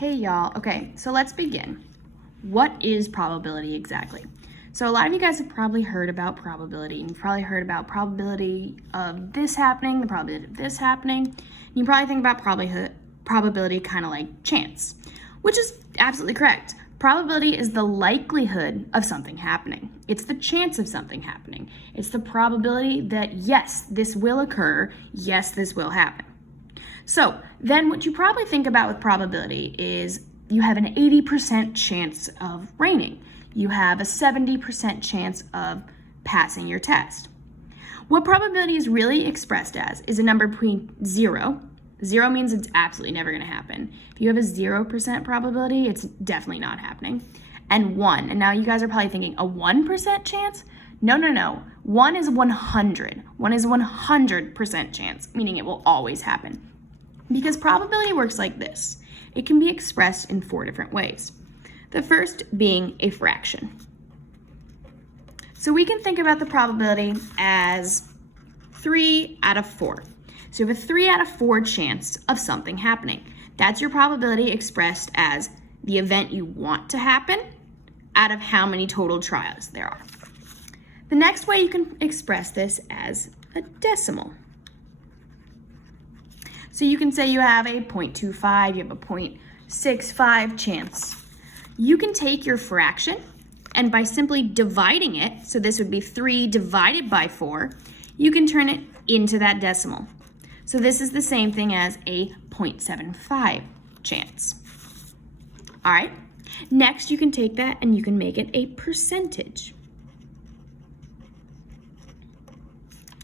Hey y'all, okay, so let's begin. What is probability exactly? So a lot of you guys have probably heard about probability, and you've probably heard about probability of this happening, the probability of this happening. And you probably think about probability kind of like chance, which is absolutely correct. Probability is the likelihood of something happening. It's the chance of something happening. It's the probability that yes, this will occur, yes, this will happen. So then what you probably think about with probability is you have an 80% chance of raining. You have a 70% chance of passing your test. What probability is really expressed as is a number between 0 means it's absolutely never going to happen. If you have a 0% probability, it's definitely not happening. And 1. And now you guys are probably thinking, a 1% chance? No. 1 is 100. 1 is 100% chance, meaning it will always happen. Because probability works like this. It can be expressed in 4 different ways. The first being a fraction. So we can think about the probability as 3 out of 4. So you have a 3 out of 4 chance of something happening. That's your probability expressed as the event you want to happen out of how many total trials there are. The next way you can express this as a decimal. So you can say you have a 0.25, you have a 0.65 chance. You can take your fraction and by simply dividing it, so this would be 3 divided by 4, you can turn it into that decimal. So this is the same thing as a 0.75 chance. All right, next you can take that and you can make it a percentage.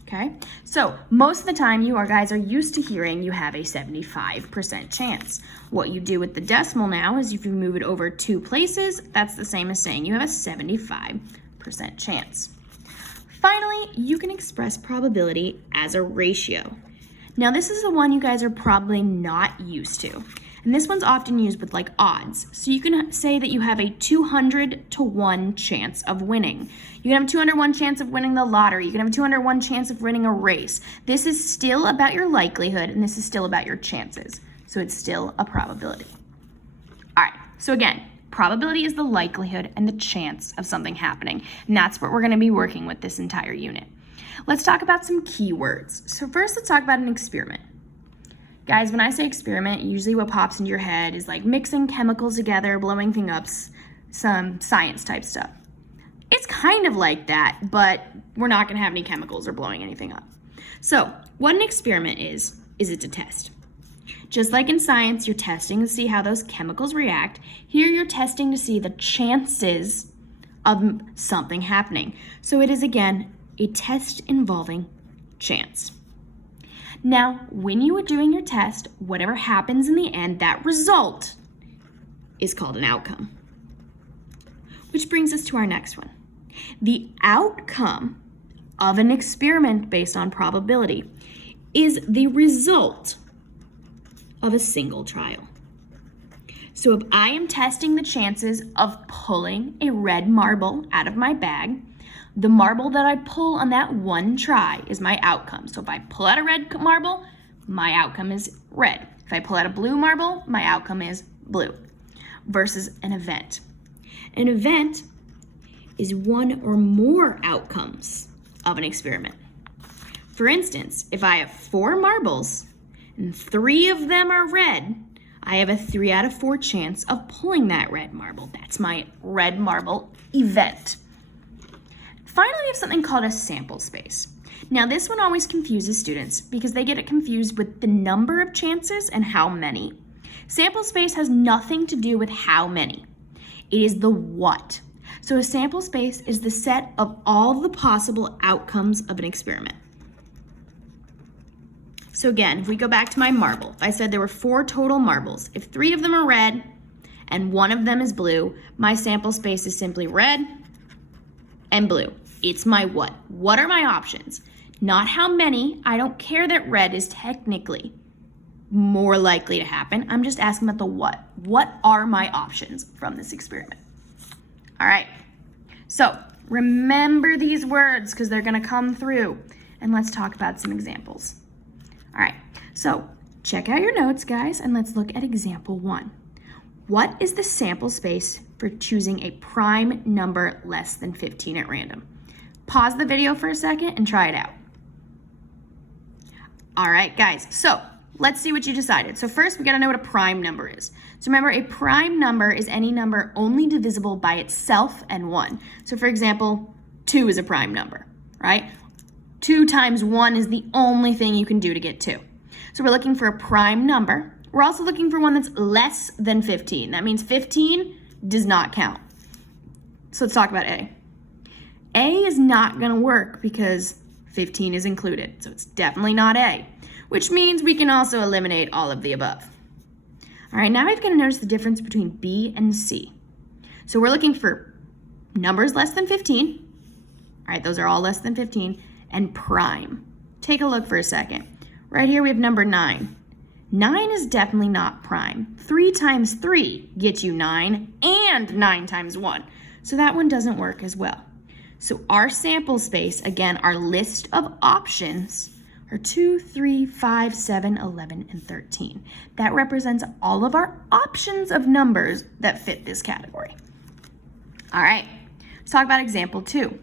Okay, so most of the time you guys are used to hearing you have a 75% chance. What you do with the decimal now is if you move it over 2 places, that's the same as saying you have a 75% chance. Finally, you can express probability as a ratio. Now this is the one you guys are probably not used to. And this one's often used with like odds. So you can say that you have a 200-to-1 chance of winning. You can have a 200-to-1 chance of winning the lottery. You can have a 200-to-1 chance of winning a race. This is still about your likelihood, and this is still about your chances. So it's still a probability. All right, so again, probability is the likelihood and the chance of something happening. And that's what we're gonna be working with this entire unit. Let's talk about some keywords. So first, let's talk about an experiment. Guys, when I say experiment, usually what pops into your head is like mixing chemicals together, blowing things up, some science type stuff. It's kind of like that, but we're not gonna have any chemicals or blowing anything up. So what an experiment is it's a test. Just like in science, you're testing to see how those chemicals react. Here you're testing to see the chances of something happening. So it is, again, a test involving chance. Now, when you are doing your test, whatever happens in the end, that result is called an outcome. Which brings us to our next one. The outcome of an experiment based on probability is the result of a single trial. So if I am testing the chances of pulling a red marble out of my bag, the marble that I pull on that one try is my outcome. So if I pull out a red marble, my outcome is red. If I pull out a blue marble, my outcome is blue. Versus an event. An event is one or more outcomes of an experiment. For instance, if I have 4 marbles and 3 of them are red, I have a 3 out of 4 chance of pulling that red marble. That's my red marble event. Finally, we have something called a sample space. Now, this one always confuses students because they get it confused with the number of chances and how many. Sample space has nothing to do with how many. It is the what. So a sample space is the set of all the possible outcomes of an experiment. So again, if we go back to my marble, I said there were 4 total marbles. If 3 of them are red and 1 of them is blue, my sample space is simply red and blue. It's my what. What are my options? Not how many. I don't care that red is technically more likely to happen. I'm just asking about the what. What are my options from this experiment? All right. So remember these words because they're going to come through. And let's talk about some examples. All right. So check out your notes, guys, and let's look at example 1. What is the sample space for choosing a prime number less than 15 at random? Pause the video for a second and try it out. All right, guys, so let's see what you decided. So first, we gotta know what a prime number is. So remember, a prime number is any number only divisible by itself and 1. So for example, 2 is a prime number, right? 2 times 1 is the only thing you can do to get 2. So we're looking for a prime number. We're also looking for one that's less than 15. That means 15 does not count. So let's talk about A. A is not gonna work because 15 is included, so it's definitely not A, which means we can also eliminate all of the above. All right, now we've got to notice the difference between B and C. So we're looking for numbers less than 15. All right, those are all less than 15, and prime. Take a look for a second. Right here we have number 9. 9 is definitely not prime. 3 times 3 gets you 9, and 9 times 1. So that one doesn't work as well. So our sample space, again, our list of options are 2, 3, 5, 7, 11, and 13. That represents all of our options of numbers that fit this category. All right, let's talk about example 2.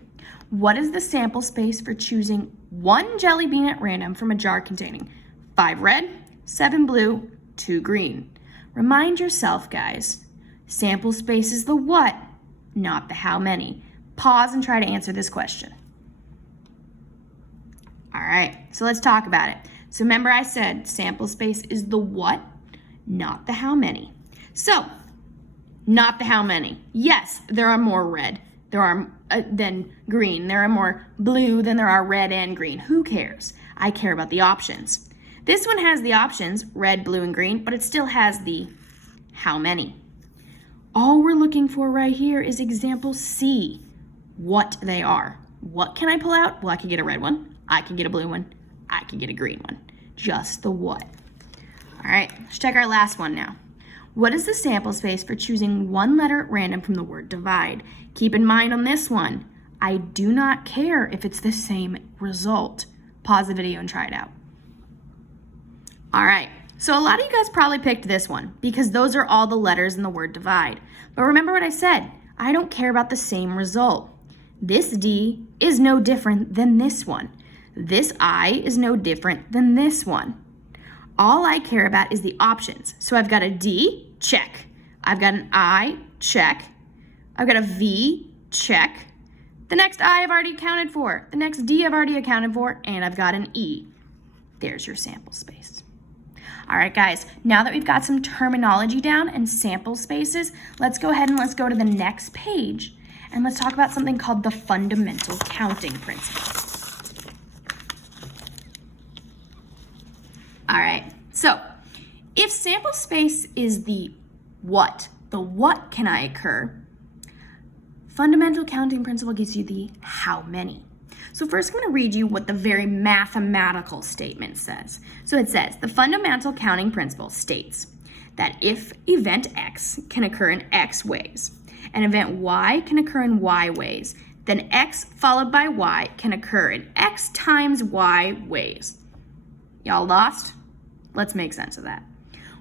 What is the sample space for choosing 1 jelly bean at random from a jar containing 5 red, 7 blue, 2 green? Remind yourself, guys, sample space is the what, not the how many. Pause and try to answer this question. All right, so let's talk about it. So remember I said sample space is the what, not the how many. So, not the how many. Yes, there are more red than green. There are more blue than there are red and green. Who cares? I care about the options. This one has the options, red, blue, and green, but it still has the how many. All we're looking for right here is example C, what they are. What can I pull out? Well, I can get a red one, I can get a blue one, I can get a green one. Just the what. All right, let's check our last one now. What is the sample space for choosing 1 letter at random from the word divide? Keep in mind on this one, I do not care if it's the same result. Pause the video and try it out. All right, so a lot of you guys probably picked this one because those are all the letters in the word divide. But remember what I said, I don't care about the same result. This D is no different than this one. This I is no different than this one. All I care about is the options. So I've got a D, check. I've got an I, check. I've got a V, check. The next I I've already accounted for. The next D I've already accounted for. And I've got an E. There's your sample space. All right, guys, now that we've got some terminology down and sample spaces, let's go ahead and let's go to the next page. And let's talk about something called the fundamental counting principle. All right, so if sample space is the what can I occur, fundamental counting principle gives you the how many. So first I'm going to read you what the very mathematical statement says. So it says, the fundamental counting principle states that if event X can occur in X ways, and event Y can occur in Y ways, then X followed by Y can occur in X times Y ways. Y'all lost? Let's make sense of that.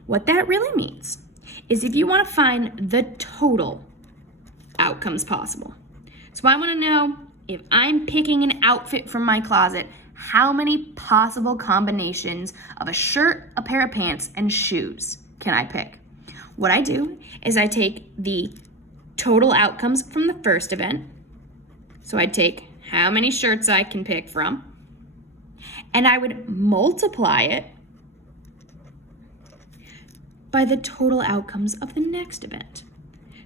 What that really means is if you want to find the total outcomes possible. So I want to know if I'm picking an outfit from my closet, how many possible combinations of a shirt, a pair of pants, and shoes can I pick? What I do is I take the total outcomes from the first event. So I'd take how many shirts I can pick from, and I would multiply it by the total outcomes of the next event.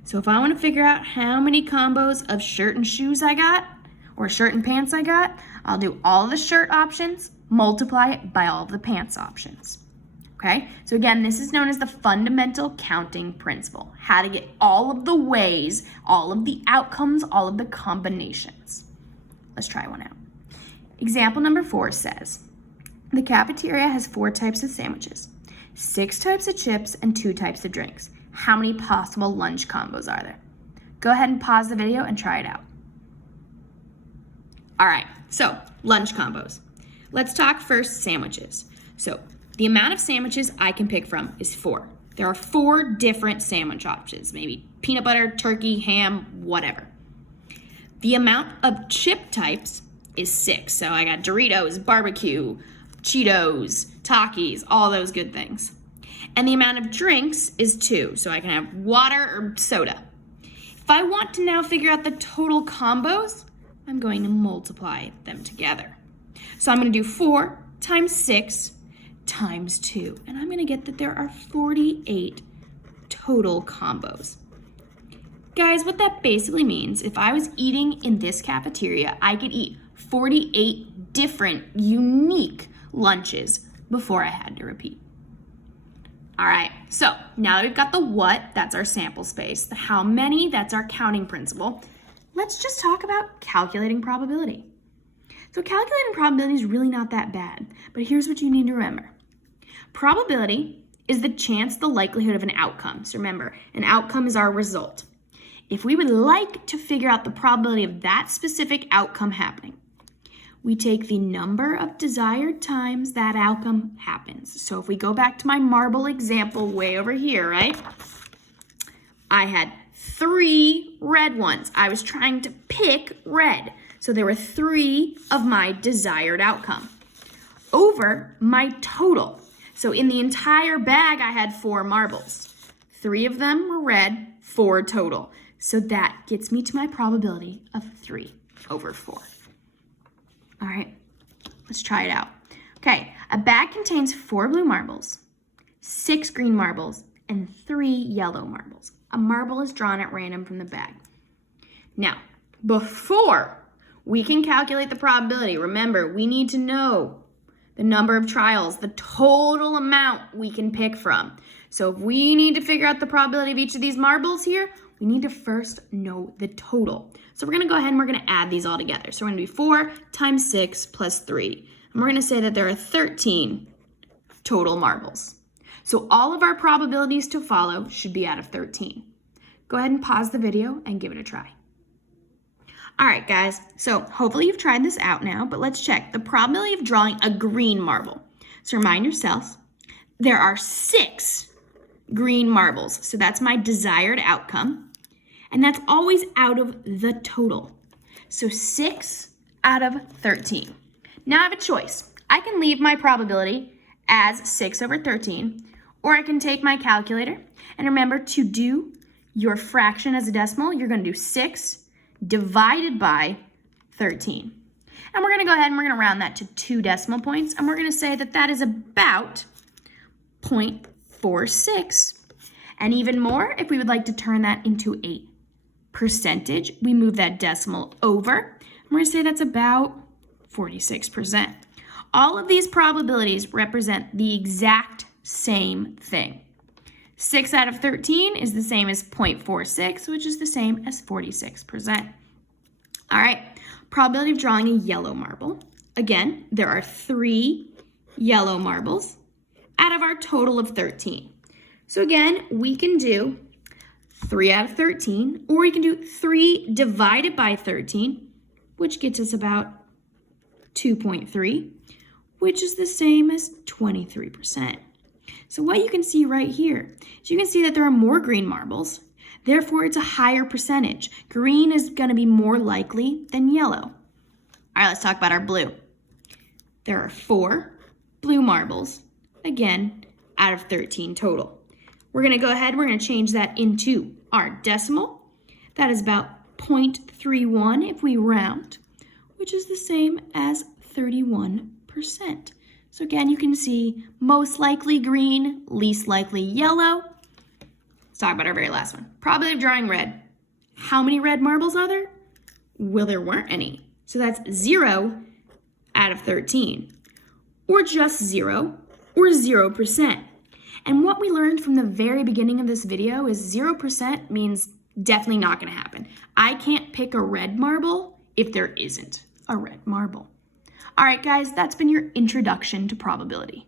So if I want to figure out how many combos of shirt and shoes I got, or shirt and pants I got, I'll do all the shirt options, multiply it by all the pants options. Okay, so again, this is known as the fundamental counting principle. How to get all of the ways, all of the outcomes, all of the combinations. Let's try one out. Example number 4 says, the cafeteria has 4 types of sandwiches, 6 types of chips, and 2 types of drinks. How many possible lunch combos are there? Go ahead and pause the video and try it out. All right, so lunch combos. Let's talk first sandwiches. So the amount of sandwiches I can pick from is 4. There are 4 different sandwich options, maybe peanut butter, turkey, ham, whatever. The amount of chip types is 6. So I got Doritos, barbecue, Cheetos, Takis, all those good things. And the amount of drinks is 2. So I can have water or soda. If I want to now figure out the total combos, I'm going to multiply them together. So I'm going to do 4 times 6 times 2. And I'm going to get that there are 48 total combos. Guys, what that basically means, if I was eating in this cafeteria, I could eat 48 different unique lunches before I had to repeat. All right, so now that we've got the what, that's our sample space, the how many, that's our counting principle, let's just talk about calculating probability. So calculating probability is really not that bad, but here's what you need to remember. Probability is the chance, the likelihood of an outcome. So remember, an outcome is our result. If we would like to figure out the probability of that specific outcome happening, we take the number of desired times that outcome happens. So if we go back to my marble example way over here, right? I had 3 red ones. I was trying to pick red. So there were 3 of my desired outcome over my total. So in the entire bag, I had 4 marbles. 3 of them were red, 4 total. So that gets me to my probability of 3 over 4. All right, let's try it out. Okay, a bag contains 4 blue marbles, 6 green marbles, and 3 yellow marbles. A marble is drawn at random from the bag. Now, before we can calculate the probability, remember, we need to know the number of trials, the total amount we can pick from. So if we need to figure out the probability of each of these marbles here, we need to first know the total. So we're gonna go ahead and we're gonna add these all together. So we're gonna do 4 times 6 plus 3. And we're gonna say that there are 13 total marbles. So all of our probabilities to follow should be out of 13. Go ahead and pause the video and give it a try. All right, guys, so hopefully you've tried this out now, but let's check the probability of drawing a green marble. So remind yourselves, there are 6 green marbles. So that's my desired outcome. And that's always out of the total. So 6 out of 13. Now I have a choice. I can leave my probability as 6 over 13, or I can take my calculator. And remember, to do your fraction as a decimal, you're going to do 6 divided by 13. And we're going to go ahead and we're going to round that to 2 decimal points. And we're going to say that that is about 0.46. And even more, if we would like to turn that into a percentage, we move that decimal over. And we're going to say that's about 46%. All of these probabilities represent the exact same thing. 6 out of 13 is the same as 0.46, which is the same as 46%. All right, probability of drawing a yellow marble. Again, there are 3 yellow marbles out of our total of 13. So again, we can do 3 out of 13, or we can do 3 divided by 13, which gets us about 2.3, which is the same as 23%. So what you can see right here is you can see that there are more green marbles. Therefore, it's a higher percentage. Green is going to be more likely than yellow. All right, let's talk about our blue. There are 4 blue marbles, again, out of 13 total. We're going to go ahead, we're going to change that into our decimal. That is about 0.31 if we round, which is the same as 31%. So again, you can see most likely green, least likely yellow. Let's talk about our very last one. Probability of drawing red. How many red marbles are there? Well, there weren't any. So that's 0 out of 13, or just 0, or 0%. And what we learned from the very beginning of this video is 0% means definitely not going to happen. I can't pick a red marble if there isn't a red marble. All right, guys, that's been your introduction to probability.